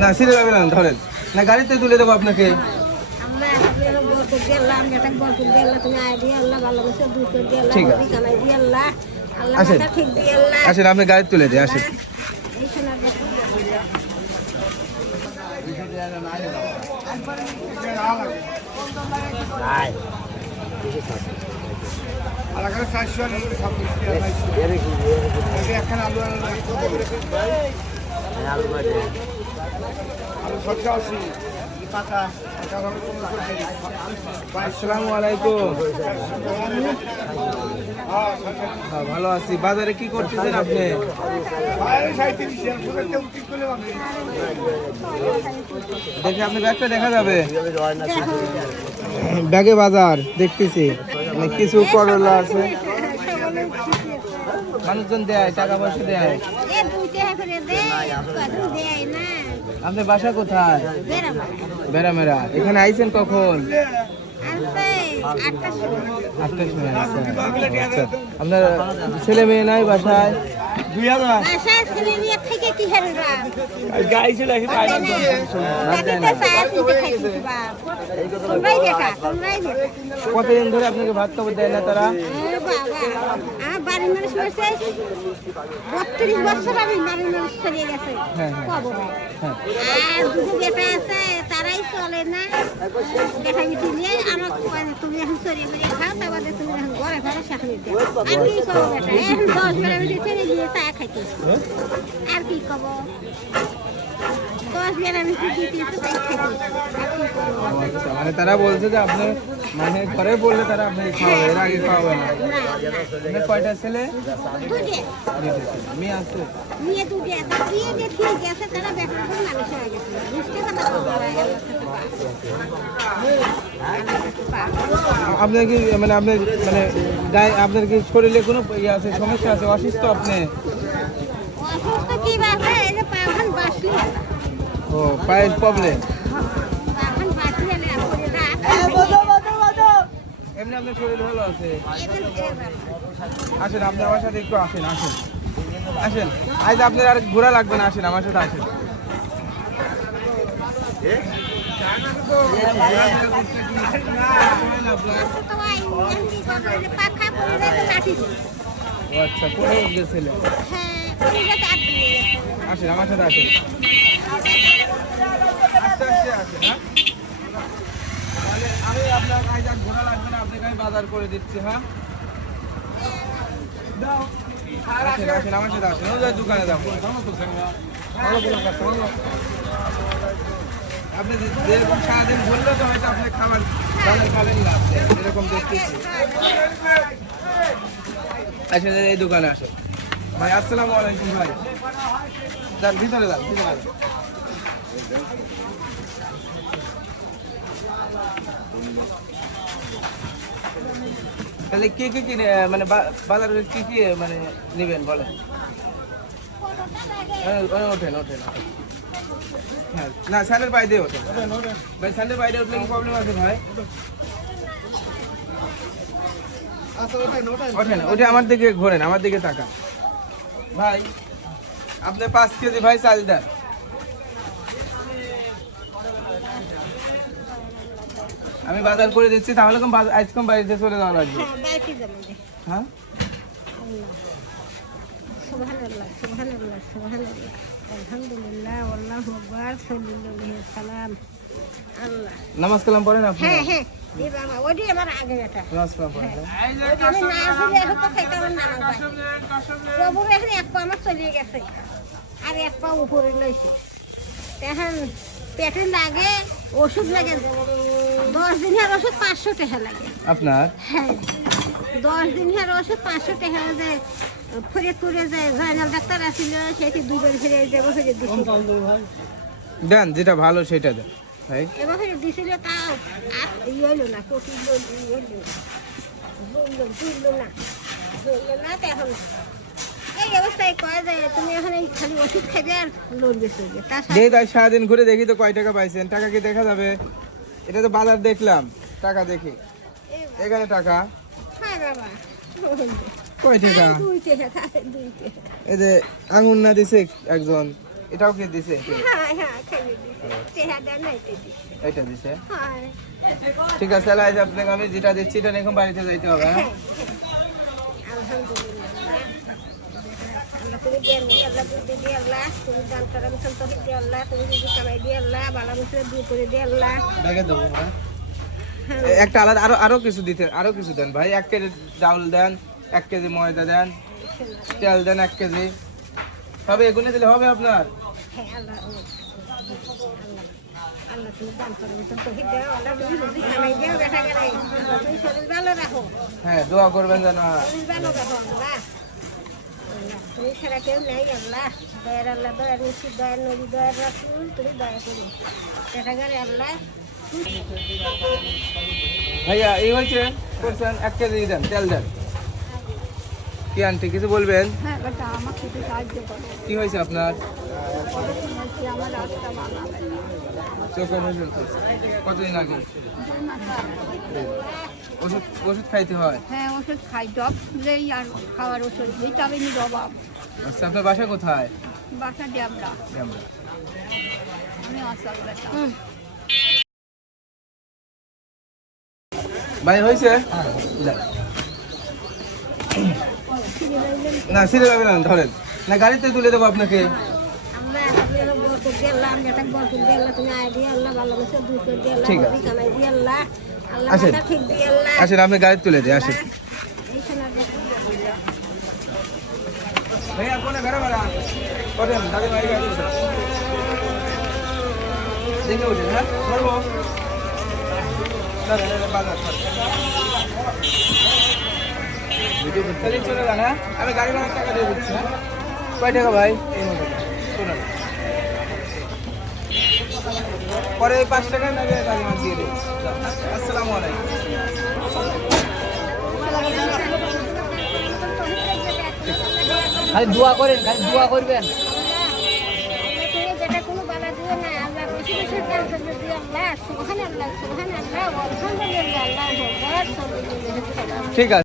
না সিরে যাবে না ধরেন। না গাড়িতে তুলে দেবো আপনাকে। ঠিক আছে। আসেন। মাথা ঠিক দিয়ে আল্লাহ। আসেন আপনি গাড়ি তুলে দিই আসেন। এই হ্যাঁ, ভালো আছি। বাজারে কি করতেছেন আপনি? দেখে আপনি ব্যাগটা দেখা যাবে? ব্যাগে বাজার দেখতেছি। কিছু করলা আছে। মানুষজন দেয় টাকা পয়সা দেয়। না। আপনার বাসা কোথায়? বেড়া বেড়ামেরা এখানে আইছেন কখন? আচ্ছা। আপনার ছেলে মেয়ে নাই বাসায়? কতদিন ধরে আপনাকে ভাত খাবার দেয় না তারা? বত্রিশ বছর আমি বাড়ির মানুষ চলে গেছে। হ্যাঁ, হ্যাঁ। হ্যাঁ। আর দুটো বেটা আছে চলে না। দেখা আমার কয় তুমি এখন চলে করে খাও, তারপরে তুমি এখন ঘরে ঘরে দেও। আর কি করব বেটা? এখন দশ বেলা মিটি চলে গিয়ে খাইতে আর কি করব মানে তারা বলছে যে আপনি মানে ঘরে বললে তারা আপনাকে খাওয়াবে এর আগে খাওয়াবে না। আপনার কয়টা ছেলে? মেয়ে আছে হয়ে হয় আপনার কি মানে আপনার মানে আপনার কি শরীরে কোনো ইয়ে আছে সমস্যা আছে? অসুস্থ আপনি অসুস্থ কি বাবা এই যে পাখান বাসলি ও পায়ের প্রবলেম এমনি আপনার শরীর ভালো আছে? আসেন আপনি আমার সাথে একটু আসেন আসেন। আসেন আজ আপনার আর ঘোরা লাগবে না আসেন আমার সাথে আসেন। আচ্ছা কোথায় গেছিলেন হ্যাঁ আসেন আমার সাথে আসেন। হ্যাঁ? তাহলে আমি আপনার আজ আর ঘোরা লাগবে না আপনাকে আমি বাজার করে দিচ্ছি হ্যাঁ? আমার সাথে আসেন। দোকানে যাব আপনি যেরকম সারাদিন বললে তো হয়তো আপনি খাবার দাবার খাবেন না এরকম দেখতেছি। আসেন এই দোকানে আসেন। ভাই আসসালামু আলাইকুম ভাই। যান ভিতরে যান ভিতরে যান। তাহলে কি কি কিনে মানে বাজারে কি কি মানে নেবেন, বলেন? ওঠেন ওঠেন। হ্যাঁ না পায়ে দিয়ে ওঠেন। ভাই পায়ে দিয়ে উঠলে কি প্রবলেম আছে ভাই? ওঠেন ওঠে আমার দিকে ঘোরেন, আমার দিকে তাকান। ভাই, আপনি পাঁচ কেজি, ভাই, চাল দেন। আমি বাজার করে দিচ্ছি তাহলে কম আজকে বাড়িতে চলে যাওয়া লাগবে হ্যাঁ হ্যাঁ? নামাজ কালাম পড়েন আপনি? হ্যাঁ হ্যাঁ। নামাজ কালাম পড়েন। চলিয়ে গেছে। আর এক পা উপরে লইছে। এখন পেটে লাগে ওষুধ লাগে। দশ দিনের ওষুধ পাঁচশো টাকা লাগে। আপনার? হ্যাঁ। দশ দিনের ওষুধ পাঁচশো টাকা যে ফিরে তুলে যে জয়নাল ডাক্তার আসছিল সেটি দুজন ফিরে দেবো ফিরে দেন যেটা ভালো সেটা দেন ভাই। এবার দিছিল তাও আর ইয়ে হইল না কঠিন ইয়ে হইল বলল না বলল না তো এখন এই অবস্থায় কয় যে তুমি এখন খালি ওষুধ আর সারাদিন ঘুরে দেখি তো কয় টাকা পাইছেন টাকা কি দেখা যাবে? এটা তো বাজার দেখলাম। টাকা দেখি। এখানে টাকা? কয় টাকা? এই যে আঙুর না দিছে একজন। এটাও কি দিছে? এটা দিছে। হ্যাঁ। ঠিক আছে আপনাকে আমি যেটা দিচ্ছি এটা নিয়ে এখন বাড়িতে যাইতে হবে হ্যাঁ আলহামদুলিল্লাহ আল্লাহ তুমি জ্ঞান দিয়ে আল্লাহ বুদ্ধি দিয়ে আল্লাহ তুমি দান করা মতন তো দিয়ে আল্লাহ তুমি যদি কামাই দিয়ে আল্লাহ বালা মুসলে দিয়ে করে দিয়ে আল্লাহ। ব্যাগে দেবো হ্যাঁ এ- একটা আলাদা আরও আরও কিছু দিতে আরও কিছু দেন ভাই। এক কেজি ডাউল দেন এক কেজি ময়দা দেন তেল দেন এক কেজি। হবে এগুলো দিলে হবে আপনার? হ্যাঁ হ্যাঁ দোয়া করবেন যেন শরীর ভালো রাখো আল্লাহ আল্লাহ তুমি ছাড়া কেউ নাই আল্লাহ দয়ার আল্লাহ দয়ার দয়ার নদী দয়ার রাখুন তুমি দয়া করি দেখা গেলে আল্লাহ ভাইয়া এই হয়েছে করছেন এক কেজি দেন তেল দেন। কি আনটি কিছু বলবেন? হ্যাঁ কি হয়েছে আপনার? ওষুধ কতদিন আগে? ওষুধ ওষুধ খাইতে হয়? হ্যাঁ ওষুধ খাই ডব খুলেই আর খাওয়ার ওষুধ ভিটামিনের অভাব। আচ্ছা আপনার বাসা কোথায়? বাসা আমি ভাই হয়েছে? না সিরে যাবে না ধরেন। না গাড়িতে তুলে দেবো আপনাকে। ঠিক আছে। আসেন। আপনি গাড়ি তুলে দিই আসেন। হ্যাঁ? হ্যাঁ? আমি গাড়ি ভাড়ার টাকা দিয়ে দিচ্ছি হ্যাঁ? কয় টাকা ভাই? এই পরে এই পাঁচ টাকা নেবে গাড়ি ভাড়া দিয়ে দিচ্ছি আসসালামু আলাইকুম। খালি দোয়া করেন খালি দোয়া করবেন। ঠিক আছে।